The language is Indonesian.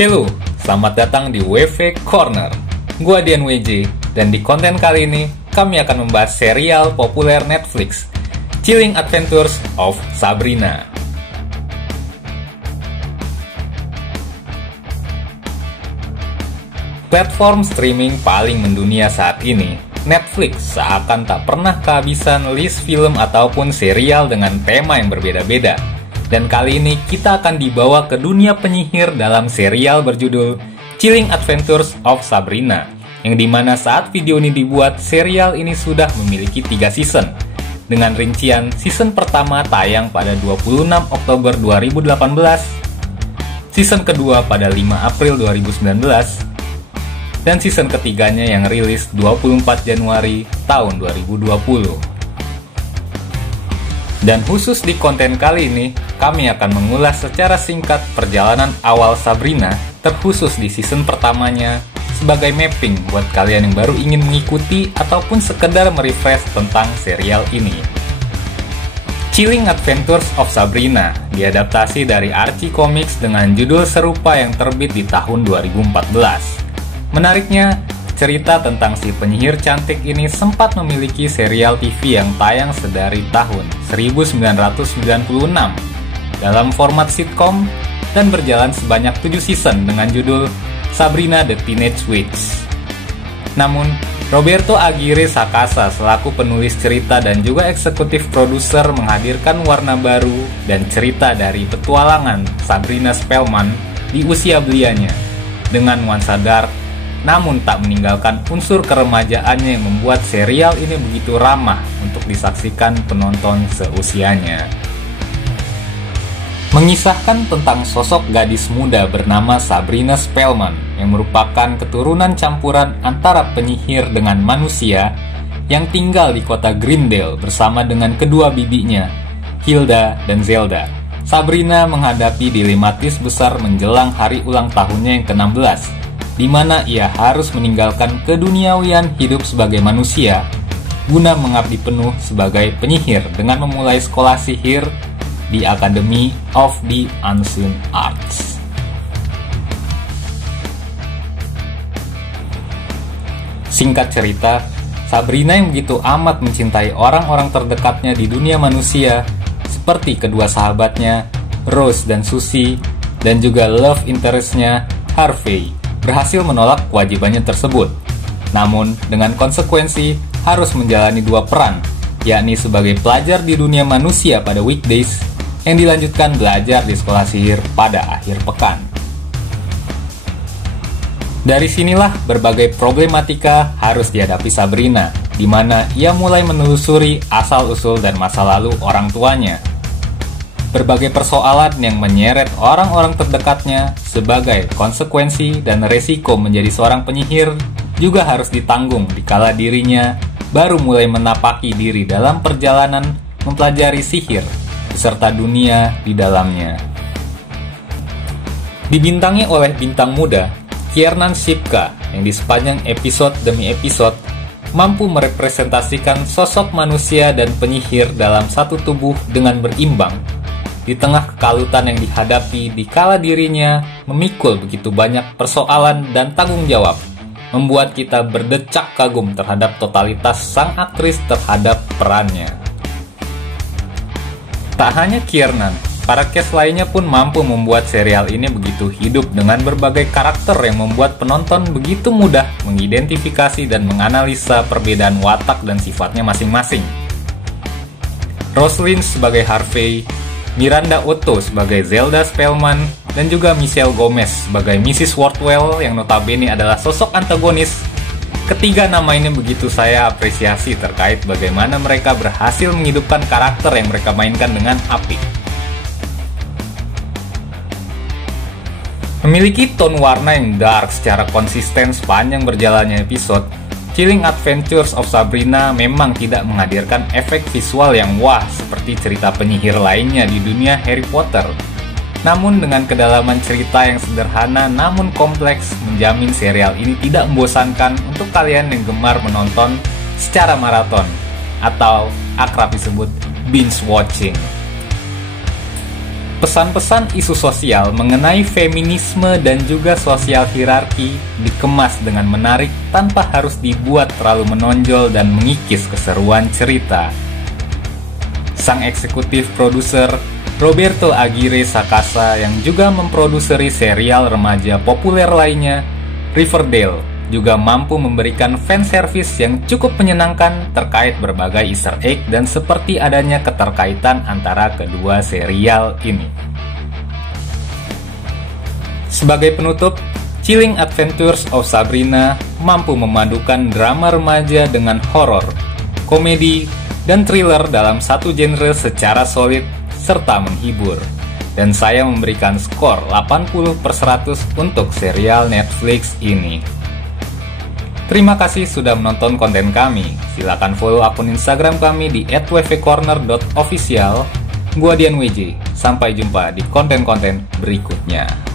Halo, selamat datang di WV Corner. Gua Dian WJ, dan di konten kali ini kami akan membahas serial populer Netflix, Chilling Adventures of Sabrina. Platform streaming paling mendunia saat ini, Netflix seakan tak pernah kehabisan list film ataupun serial dengan tema yang berbeda-beda. Dan kali ini kita akan dibawa ke dunia penyihir dalam serial berjudul Chilling Adventures of Sabrina, yang dimana saat video ini dibuat, serial ini sudah memiliki 3 season. Dengan rincian, season pertama tayang pada 26 Oktober 2018, season kedua pada 5 April 2019, dan season ketiganya yang rilis 24 Januari tahun 2020. Dan khusus di konten kali ini, kami akan mengulas secara singkat perjalanan awal Sabrina, terkhusus di season pertamanya, sebagai mapping buat kalian yang baru ingin mengikuti ataupun sekedar merefresh tentang serial ini. Chilling Adventures of Sabrina diadaptasi dari Archie Comics dengan judul serupa yang terbit di tahun 2014. Menariknya, cerita tentang si penyihir cantik ini sempat memiliki serial TV yang tayang sedari tahun 1996 dalam format sitcom dan berjalan sebanyak 7 season dengan judul Sabrina the Teenage Witch. Namun, Roberto Aguirre Sacasa selaku penulis cerita dan juga eksekutif produser menghadirkan warna baru dan cerita dari petualangan Sabrina Spellman di usia belianya dengan nuansa dark, namun tak meninggalkan unsur keremajaannya yang membuat serial ini begitu ramah untuk disaksikan penonton seusianya. Mengisahkan tentang sosok gadis muda bernama Sabrina Spellman yang merupakan keturunan campuran antara penyihir dengan manusia yang tinggal di kota Greendale bersama dengan kedua bibinya, Hilda dan Zelda. Sabrina menghadapi dilematis besar menjelang hari ulang tahunnya yang ke-16, di mana ia harus meninggalkan keduniawian hidup sebagai manusia guna mengabdi penuh sebagai penyihir dengan memulai sekolah sihir di Academy of the Unseen Arts. Singkat cerita, Sabrina yang begitu amat mencintai orang-orang terdekatnya di dunia manusia, seperti kedua sahabatnya, Rose dan Susie, dan juga love interest-nya, Harvey, berhasil menolak kewajibannya tersebut. Namun, dengan konsekuensi harus menjalani 2 peran, yakni sebagai pelajar di dunia manusia pada weekdays, yang dilanjutkan belajar di sekolah sihir pada akhir pekan. Dari sinilah berbagai problematika harus dihadapi Sabrina, di mana ia mulai menelusuri asal-usul dan masa lalu orang tuanya. Berbagai persoalan yang menyeret orang-orang terdekatnya sebagai konsekuensi dan resiko menjadi seorang penyihir juga harus ditanggung dikala dirinya baru mulai menapaki diri dalam perjalanan mempelajari sihir beserta dunia di dalamnya. Dibintangi oleh bintang muda Kiernan Shipka yang di sepanjang episode demi episode mampu merepresentasikan sosok manusia dan penyihir dalam satu tubuh dengan berimbang di tengah kekalutan yang dihadapi dikala dirinya memikul begitu banyak persoalan dan tanggung jawab, membuat kita berdecak kagum terhadap totalitas sang aktris terhadap perannya. Tak hanya Kiernan, para cast lainnya pun mampu membuat serial ini begitu hidup dengan berbagai karakter yang membuat penonton begitu mudah mengidentifikasi dan menganalisa perbedaan watak dan sifatnya masing-masing. Rosalind sebagai Harvey, Miranda Otto sebagai Zelda Spellman, dan juga Michelle Gomez sebagai Mrs. Wortwell yang notabene adalah sosok antagonis. Ketiga nama ini begitu saya apresiasi terkait bagaimana mereka berhasil menghidupkan karakter yang mereka mainkan dengan apik. Memiliki tone warna yang dark secara konsisten sepanjang berjalannya episode, Chilling Adventures of Sabrina memang tidak menghadirkan efek visual yang wah seperti cerita penyihir lainnya di dunia Harry Potter. Namun dengan kedalaman cerita yang sederhana namun kompleks, menjamin serial ini tidak membosankan untuk kalian yang gemar menonton secara maraton atau akrab disebut binge watching. Pesan-pesan isu sosial mengenai feminisme dan juga sosial hierarki dikemas dengan menarik tanpa harus dibuat terlalu menonjol dan mengikis keseruan cerita. Sang eksekutif produser, Roberto Aguirre Sacasa, yang juga memproduseri serial remaja populer lainnya, Riverdale, juga mampu memberikan fanservice yang cukup menyenangkan terkait berbagai Easter egg dan seperti adanya keterkaitan antara kedua serial ini. Sebagai penutup, Chilling Adventures of Sabrina mampu memadukan drama remaja dengan horor, komedi, dan thriller dalam satu genre secara solid serta menghibur. Dan saya memberikan skor 80/100 untuk serial Netflix ini. Terima kasih sudah menonton konten kami. Silakan follow akun Instagram kami di @wvcorner.official. Gua Dian WJ. Sampai jumpa di konten-konten berikutnya.